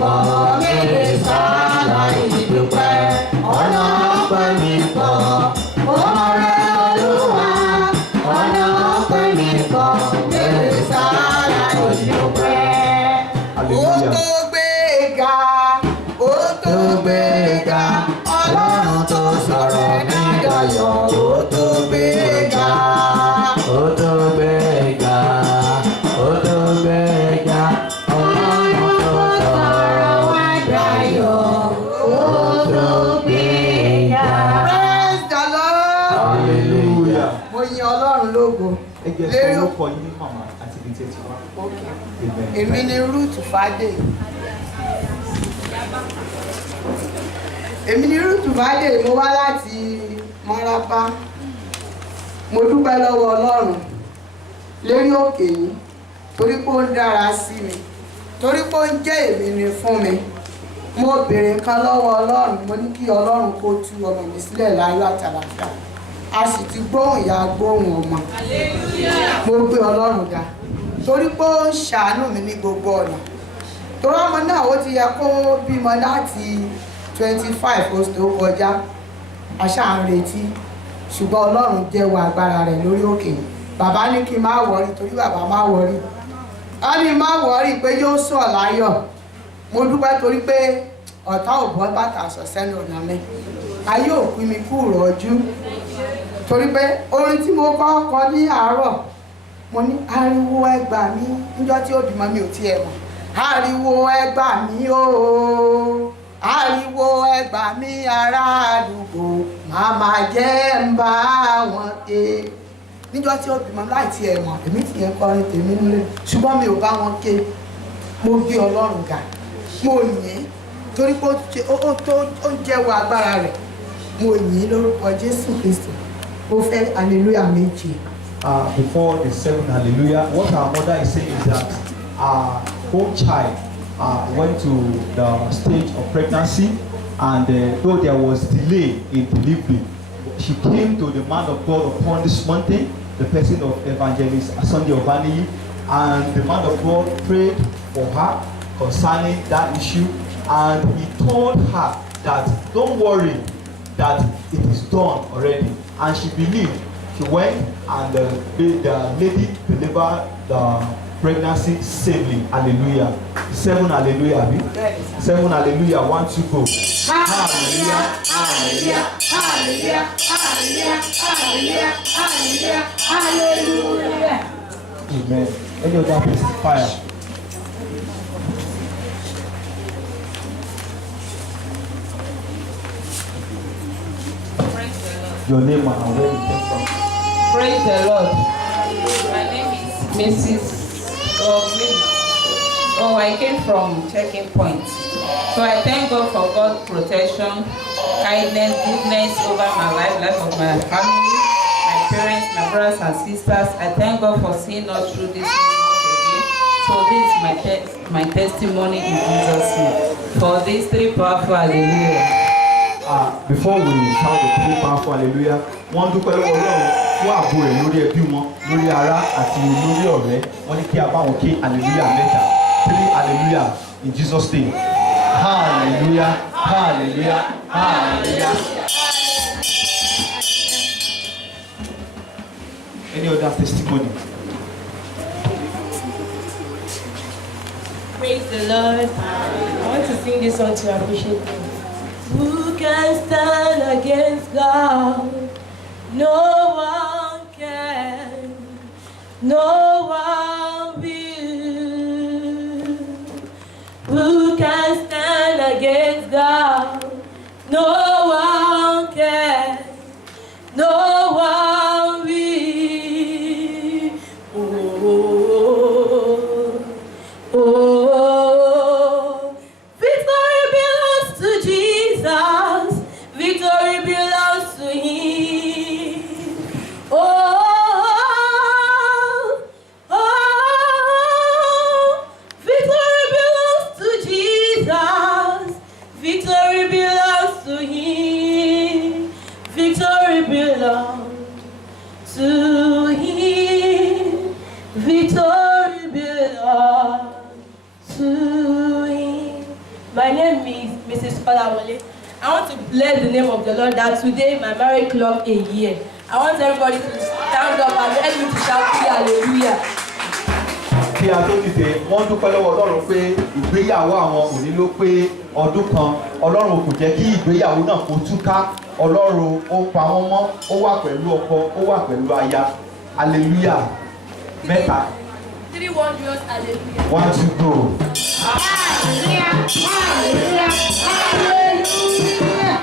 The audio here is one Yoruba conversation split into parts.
pọ̀ mi lè ṣàlàyé dúpẹ́. Ọ̀nà ọpẹ́ mi pọ̀, oore Olúwa. Ọ̀nà ọpẹ́ mi pọ̀ mi lè ṣàlàyé dúpẹ́. Ó tó gbéga, ó tó gbéga, Ọlọ́run tó sọ̀rọ̀ ní dayọ̀. Ó tó gbéga, Ó tó gbéga, ó tó gbéga, Ọlọ́run tó sọ̀rọ̀ wá dayọ̀. Ó tó gbéga. praise the Lord. Hallelujah. Mo yin Ọlọ́run lógo. Ẹ jẹ́ sọ orúkọ yín ní màmá àti ibi tí ẹ ti wá. Èmi ni Ruth Fadé. Mo wá láti Mọ́rábá. Mo dúpẹ́ lọ́wọ́ Ọlọ́run lérí òkè yìí torí pé ó ń dára sí mi, torí pé ó ń jẹ́ èmi ni fún mi. Mo béèrè nǹkan lọ́wọ́ Ọlọ́run, mo ní kí Ọlọ́run kó tú ọmọ mi sílẹ̀ láyọ̀ àtàlàfíà. A sì ti gbóhùn ìyá gbóhùn ọmọ. Mo gbé Ọlọ́run ga torí pé ó ń ṣàánú mi ní gbogbo ọ̀nà. Torí ọmọ náà ó ti yẹ kó bímọ láti 25 oṣù tó kọjá. A ṣáà ń retí, ṣùgbọ́n Ọlọ́run jẹ́wọ́ agbára rẹ̀ lórí òkè. Bàbá ní kí n má wọrí torí bàbá má wọrí. A ní má wọrí pé yóò sọ̀ láyọ̀. Mo dúpẹ́ torí pé ọ̀tá ò bọ́ bàtà sọ sẹ́nu ọ̀nà mi. Ayé ò pín mi kú rọ̀jú. Torí pé orin tí mo kọ́ kọ ní àárọ̀, mo ní ariwo ẹgbà mi níjọ́ tí ó bímọ mi ò tiẹ̀ mọ̀. Ariwo ẹgbà mi ooo, ariwo ẹgbà mi ará àdúgbò, màmá jẹ́ ń bá wọn ké. Níjọ́ tí ó bímọ láì tiẹ̀ mọ̀, èmi ti yẹn kọrin tèmi nílé, ṣùgbọ́n mi ò bá wọn ké. Mo gbé Ọlọ́run ga, mo yìn torí pé ó jẹ́wọ́ agbára rẹ̀. Mo yìn lórúkọ Jésù Kristi. Mo fẹ́ hallelujah méje. Before the seven hallelujah, what our mother is saying is that our whole child went to the stage of pregnancy, and though there was delay in delivery, she came to the man of God upon this mountain, the person of evangelist Sunday Obaniyi, and the man of God prayed for her concerning that issue, and he told her that don't worry, that it is done already, and she believed. She went and the lady delivered the pregnancy safely. Hallelujah. 7 hallelujah. Abi? 7 hallelujah. 1, 2, go. Hallelujah, hallelujah, hallelujah, hallelujah, hallelujah, hallelujah, hallelujah. Amen. Any other place? Fire. Your name and where you came from. Praise the Lord. My name is Mrs. Oglin. Oh, I came from Checking Point. So I thank God for God's protection, kindness, goodness over my life of my family, my parents, my brothers and sisters. I thank God for seeing us through this month again. So this is my testimony in Jesus' name. For these 3 powerful hallelujah. Before we shout the 3 powerful hallelujah, wọ́n dúpẹ́ lọ́wọ́ Ọlọ́run fún ààbò rẹ̀ lórí ẹbí wọn, lórí ará àti lórí ọ̀rẹ́. Wọ́n ní kí a bá wọn ké hallelujah mẹ́ta. 3 hallelujah in Jesus' name. Hallelujah, hallelujah, hallelujah. Any other testimony? Praise the Lord. I want to sing this song to appreciate Him. Who can stand against God? No one can. No one will. Who can stand against God? No one can. No one will. Oh, oh, oh. Victory belongs to Jesus. Victory belongs to Him. Oh, oh, victory belongs to Jesus. Victory belongs to Him. Victory belongs to Him. Victory belongs to Him. My name is Mrs. Kolawole. I want to bless the name of the Lord that today my marriage clocked a year. I want everybody to stand up and help me to shout hallelujah. Kí a tó dìde, wọ́n dúpẹ́ lọ́wọ́ Ọlọ́run pé ìgbéyàwó àwọn òní ló pé ọdún kan. Ọlọ́run kò jẹ́ kí ìgbéyàwó náà kó túká. Ọlọ́run ó pa wọ́n mọ́, ó wà pẹ̀lú ọkọ, ó wà pẹ̀lú aya. Hallelujah. Mẹ́ta. 3 wondrous hallelujah. 1, 2, go. Hallelujah, hallelujah, hallelujah.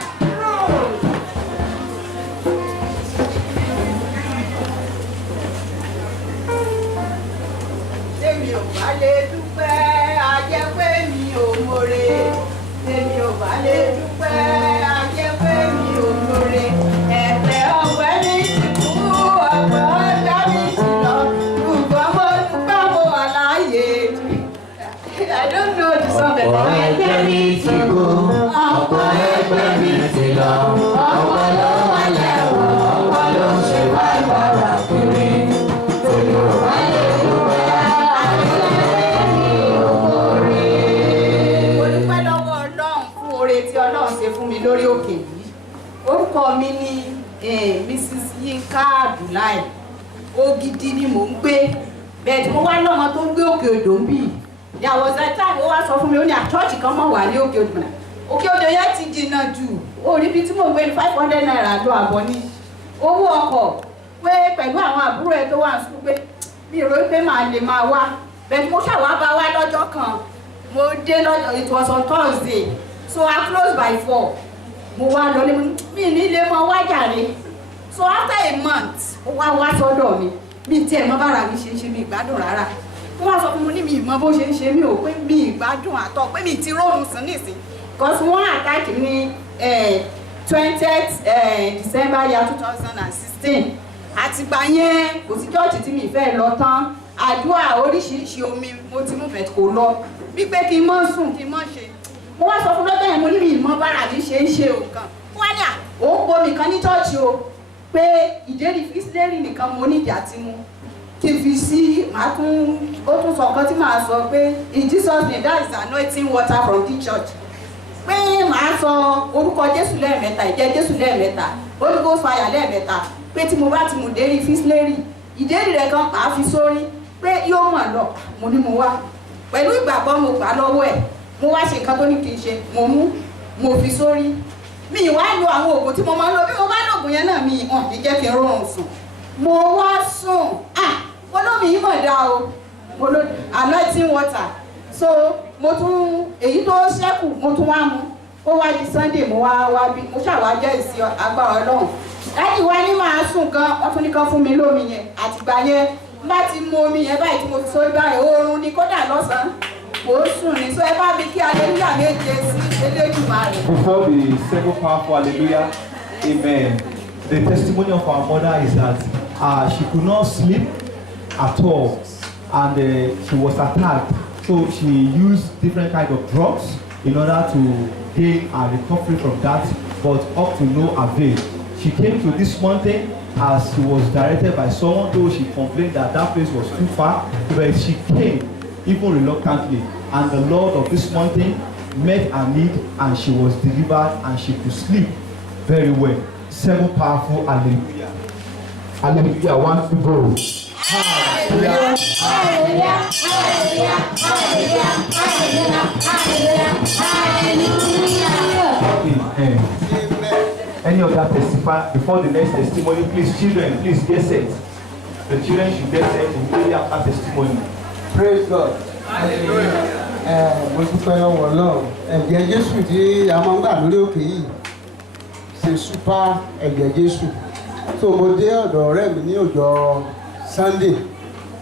Tèmi ò bá lè dúpẹ́, a jẹ́ pé mi ò mọ̀re. Tèmi ò bá lè dúpẹ́, a jẹ́ pé mi ò mọ̀re. Ẹ̀fẹ̀ ọ̀pẹ mi ti kú, ọ̀pẹ ọ̀dá mi ti lọ. Ṣùgbọ́n mo dúpẹ́ mo wà láàyè. I don't know the song that Ọ̀pọ̀ ẹgbẹ́ mi ti kú, ọ̀pọ̀ ẹgbẹ́ mi ti lọ, ọ̀pọ̀ ló wà lẹ́wọ̀n, ọ̀pọ̀ ló ń ṣe wá ìbára kiri. Tèmi ò bá lè dúpẹ́, àjẹ́ mi ò mọ̀re. Mo dúpẹ́ lọ́wọ́ Ọlọ́run fún oore tí Ọlọ́run ṣe fún mi lórí òkè yìí. Orúkọ mi ni Mrs. Yinka Abdullahi. Ògidì ni mò ń gbé. Bẹ́ẹ̀ tí mo wá lọ́mọ tó ń gbé òkè odò ń bì. Ìyàwó Zẹ́tà ó wá sọ fún mi ó ní àchọ́ọ̀chì kan mọ̀ wà ní òkè odò náà. Òkè odò yẹn ti jìnnà jù. Orí bíi tí mò ń gbé ní 500 naira lọ àbọ̀ ní. Owó ọkọ̀ pé pẹ̀lú àwọn àbúrò ẹ̀ tó wà ń sùn pé mi ò rò pé màá lè máa wá. Bẹ́ẹ̀ tí mo ṣàwá bá wá lọ́jọ́ kan. Mo dé lọ́jọ́, it was on Thursday, so I closed by 4. Mo wá lọ lé mi nílé mọ wá jàre. So after a month, ó wá sọ́dọ̀ mi. Mi tiẹ̀ mọ bára mi ṣe ń ṣe mi ìgbádùn rárá. Mo wá sọ fún mi ní mi ìmọ̀ bó ṣe ń ṣe mí ò pé mi ìgbádùn àtọ̀ pé mi ti rọrùn sùn nísìn. Because wọ́n attack ní 20th December year 2016. Àtìgbà yẹn kò sí church tí mi fẹ́ lọ tán. Àdúrà oríṣiríṣi omi mo ti mú bẹ̀t kò lọ. Bí pé kí n mọ́ sùn kí n mọ́ ṣe. Mo wá sọ fún lọ́tọ̀ yẹn mo ní mi ìmọ̀ bára mi ṣe ń ṣe òkan. Wọ́n ní òun gbomi kan ní church o pé ìdérí físílẹ́rì nìkan mo ní ìjà tí mu. Kí n fi sí màá tún ó tún sọ nǹkan tí màá sọ pé in Jesus name that is anointing water from the church. Pé màá sọ orúkọ Jésù lẹ́ẹ̀mẹ́ta, ìjẹ́ Jésù lẹ́ẹ̀mẹ́ta, Holy Ghost fire lẹ́ẹ̀mẹ́ta. Pé tí mo bá ti mú dérí físílẹ́rì, ìdérí rẹ̀ kan màá fi sórí. Pé yóò mọ̀ lọ, mo ní mo wá. Pẹ̀lú ìgbàgbọ́ mo gbà lọ́wọ́ ẹ̀. Mo wá ṣe nǹkan tó ní kí n ṣe, mo mú, mo fi sórí. Mi ìwá lo àwọn oògùn tí mo máa ń lò, bí mo bá lògùn yẹn náà mi hàn ní jẹ́ kí n rọrùn sùn. Mo wá sùn, mo lómi yìí mọ̀ dá o, mo lo anointing water. So mo tún èyí tó ṣẹ́kù mo tún wá mu. Ó wá di Sunday mo wá bí mo ṣàwá jẹ́ ìsìn agbára Ọlọ́run. Láti wá ní máa sùn gan, wọ́n tún ní kan fún mi lómi yẹn. Àtìgbà yẹn bá ti mu omi yẹn báyìí tí mo fi sórí báyìí, oorun ni kódà lọ́sàn-án. Mo sùn ní, so ẹ bá mi kí hallelujah méje sí Elédùmarè. Before the second powerful hallelujah, amen. The testimony of our mother is that she could not sleep at all, and she was attacked. So she used different kind of drugs in order to gain a recovery from that, but up to no avail. She came to this mountain as she was directed by someone, though she complained that that place was too far, but she came even reluctantly, and the Lord of this mountain met her need, and she was delivered, and she could sleep very well. 7 powerful hallelujah. Hallelujah. 1 to go. Hallelujah. Hallelujah. Hallelujah. Hallelujah. Hallelujah. Hallelujah. Amen. Any other testify before the next testimony? Please, children, please get set. The children should get set immediately after testimony. Praise God. Mo dúpẹ́ lọ́wọ́ Ọlọ́run. Ẹ̀jẹ̀ Jésù tí a máa ń gbà lórí òkè yìí ṣe súpá ẹ̀jẹ̀ Jésù. So mo dé ọ̀dọ̀ ọ̀rẹ́ mi ní ọjọ́ Sunday.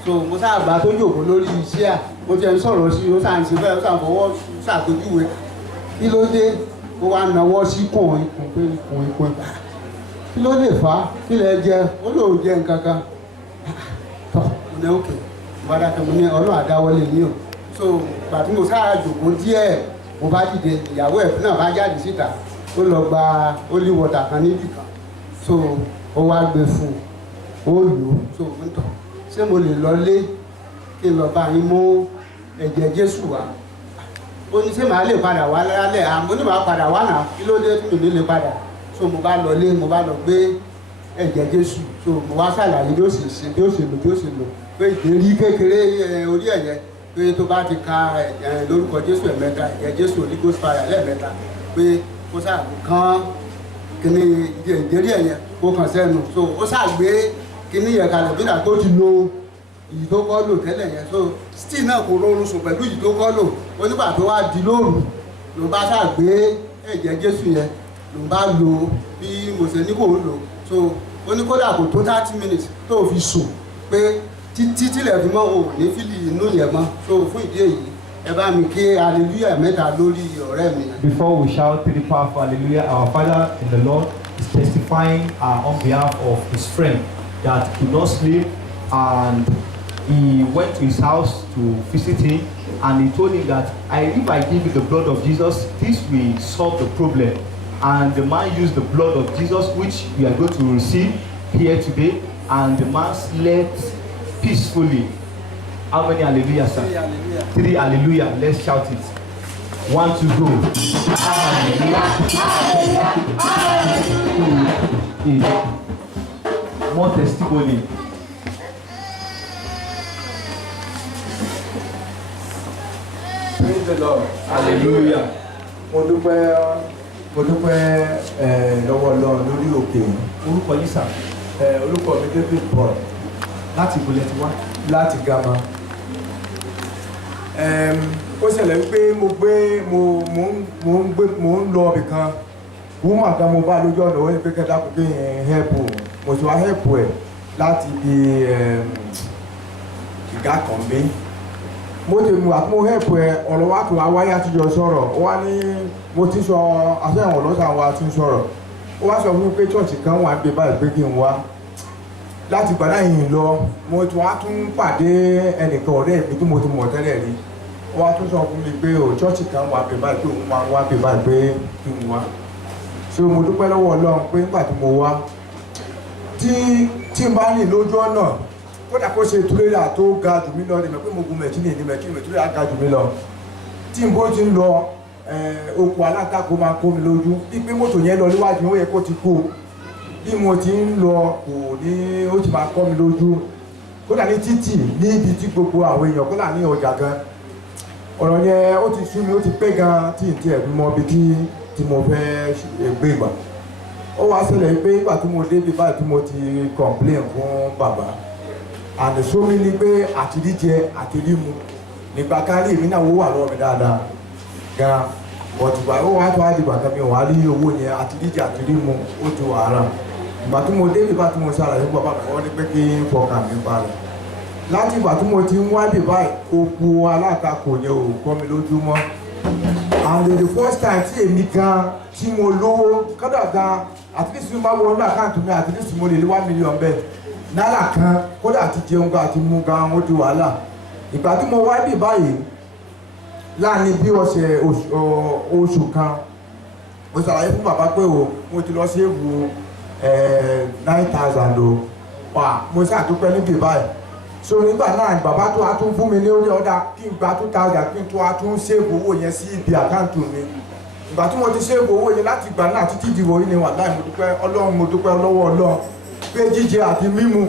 So mo sábà tó jòkó lórí iṣẹ́ à. Mo ti ẹ̀ ń sọ̀rọ̀ sí i, ó sàn ṣe bẹ́ẹ̀, ó sàn fọwọ́ ṣàpèjúwe. Kí ló dé? Ó wá nawọ́ sí kùn ìkùn. Kí ló lè fà á? Kí lẹ jẹ? Ó lóun jẹ nǹkan kan. Tọ́ mo ní òkè. Bàdàkẹ́ mo ní Ọlọ́run àdáwọlé ní o. So gbàtí mo sáà jòkó díẹ̀, mo bá dìde, ìyàwó ẹ̀ náà bá jáde síta. Ó lọ gba holy water kan níbì kan. So ó wá gbé fún un, ó lò ó. So mo ń tọ̀, ṣé mo lè lọ lé kí n lọ bá yín mú ẹ̀jẹ̀ Jésù wá? ó ní ṣé màá lè padà wá lálẹ́ àmọ́ ní màá padà wá náà kí ló dé tí mi lè padà so mo bá lọ lé mo bá lọ gbé ẹ̀jẹ̀ Jésù so mo wá ṣàlàyé bí ó sì ṣe bí ó ṣe lò pé ìdérí kékeré orí ẹ̀yẹ pé tó bá ti ka lórúkọ Jésù ẹ̀mẹ́ta ẹ̀jẹ̀ Jésù Holy Ghost fire lẹ́ẹ̀mẹ́ta pé kó ṣàgbé kán kíní ìdérí ẹ̀yẹ kó kàn sẹ́nu so ó ṣàgbé kíní yẹn kalẹ̀ bí dàgbó ti lo ìyí tó kọ́ lò tẹ́lẹ̀ yẹn so still náà kò rọrùn sùn pẹ̀lú ìyí tó kọ́ lò onígbà tó wá di lóru ló bá ṣàgbé ẹ̀jẹ̀ Jésù yẹn ló bá lò bí mo ṣe ní kò ń lò so ó ní kódà kò tó 30 minutes tó fi sùn pé títí tílẹ̀ fi mọ́ òun ní fílì inú yẹn mọ́ so fún ìdí èyí ẹ bá mi ké hallelujah mẹ́ta lórí ọ̀rẹ́ mi. Before we shout 3 powerful hallelujah, our Father in the Lord is testifying on behalf of his friend that could not sleep, and he went to his house to visit him, and he told him that if I give you the blood of Jesus, this will solve the problem. And the man used the blood of Jesus, which we are going to receive here today, and the man slept peacefully. How many hallelujah, sir? 3 hallelujah. Let's shout it. 1, 2, go. Hallelujah. Hallelujah. More testimony. Praise the Lord. Hallelujah. Mo dúpẹ́ lọ́wọ́ Ọlọ́run lórí òkè. Orúkọ yín sà. Orúkọ mi David Paul Láti ìbòlẹ̀ ti wá. láti Gama. Ó ṣẹlẹ̀ wípé mo ń lọ ibì kan. Woman kan mo bá lójú ọ̀nà ó ní pé kẹ́ta kò kí n help o. Mo ti wá help ẹ̀ láti di ìgá kan bí. Mo ti mú àtúmọ̀ help ẹ̀ ọ̀rọ̀ wa tó wá wáyé àtijọ́ sọ̀rọ̀. Ó wá ní mo ti sọ àṣẹ̀wọ̀n ọlọ́sàn wa ti ń sọ̀rọ̀. Ó wá sọ fún mi pé church kan wà gbé báyìí pé kí n wá. Láti gbàdá yìí lọ mo ti wá tún pàdé ẹnìkan ọ̀rẹ́ mi tí mo ti mọ̀ tẹ́lẹ̀ rí. Ó wá tún sọ fún mi pé church kan wà gbé báyìí pé òun máa wá gbé báyìí pé kí n wá. So mo dúpẹ́ lọ́wọ́ Ọlọ́run pé nígbà tí mo wá tí n bá rìn lójú ọ̀nà kódà kó ṣe túrélà tó ga jù mí lọ ni pé mo gun mẹ̀kínì túrélà ga jù mí lọ tí n bó ti ń lọ okùn alátakò máa kó mi lójú bí pé mọ́tò yẹn lọ níwájú ó yẹ kó ti kó bí mo ti ń lọ kò ní ó ti máa kọ́ mi lójú kódà ní títì ní ibi tí gbogbo àwọn èèyàn kódà ní ọjà gan ọ̀rọ̀ yẹn ó ti sú mi ó ti pé gan tí n tiẹ̀ fi mọ ibi tí mo fẹ́ gbé ìgbà ó wá ṣẹlẹ̀ pé nígbà tí mo débi báyìí tí mo ti complain fún bàbá àdìsómi ni pé àtìríjẹ àtìrímu nígbà kárí èmi náà wó wà lọ́wọ́ mi dáadáa gan ọ̀tùgbà ó wá tó àdìgbà kan mi ò wá rí owó yẹn àtìríjẹ àtìrímu ó ti wàhálà ìgbà tí mo débi bá tí mo ṣàlàyé fún bàbá kan wọ́n ní pé kí n fọkàn mi balẹ̀ láti ìgbà tí mo ti ń wá dé báyìí okú alátakò yẹn ò kọ́ mi lójúmọ́ and the first time tí èmi gan tí mo lówó kódà gan at least mo bá wọ ọ́nà àkáǹtì mi at least mo lè lé 1 million bẹ́ẹ̀ náírà kan kódà àti jẹun gan àti mú gan ó di wàhálà ìgbà tí mo wá dé báyìí láàrin bí ọ̀sẹ̀ oṣù kan mo ṣàlàyé fún bàbá pé o mo ti lọ sí èwù 9,000 o wà mo ṣàtúpẹ́ níbi báyìí so nígbà náà bàbá tó a tún fún mi ní orí ọ̀dà kí n gba 2,000 kí n tó a tún ṣéèbù owó yẹn sí ibi àkáǹtì mi ìgbà tí mo ti ṣéèbù owó yẹn láti ìgbà náà títí di wòye ni wà láì mo dúpẹ́ Ọlọ́run mo dúpẹ́ lọ́wọ́ Ọlọ́run pé jíjẹ àti mímu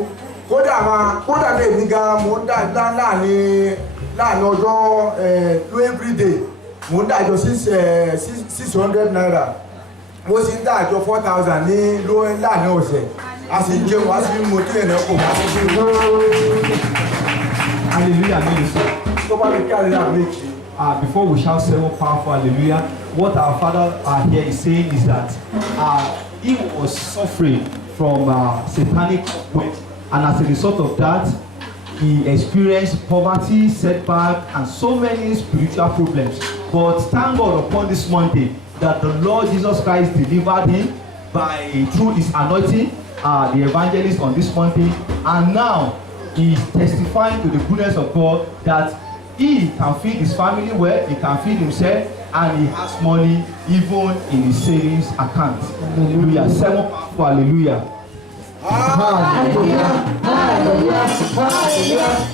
kódà lè ní gan mo ń dá láàrin ọjọ́ ló everyday mo ń dájọ́ 600 naira mo sì ń dájọ́ 4,000 ní láàrin ọ̀sẹ̀ a sì ń jẹun a sì ń mo tí ẹ̀nà kò bá sí sí Hallelujah, minister. tó bá lè kárí náà méjì. Before we shout 7 powerful hallelujah, what our father here is saying is that he was suffering from satanic weight, and as a result of that, he experienced poverty, setback, and so many spiritual problems. But thank God upon this Monday that the Lord Jesus Christ delivered him through his anointing, the evangelist on this Monday, and now he is testifying to the goodness of God that he can feed his family well, he can feed himself, and he has money even in his savings account. Hallelujah. 7 powerful hallelujah. Hallelujah. Hallelujah. Hallelujah.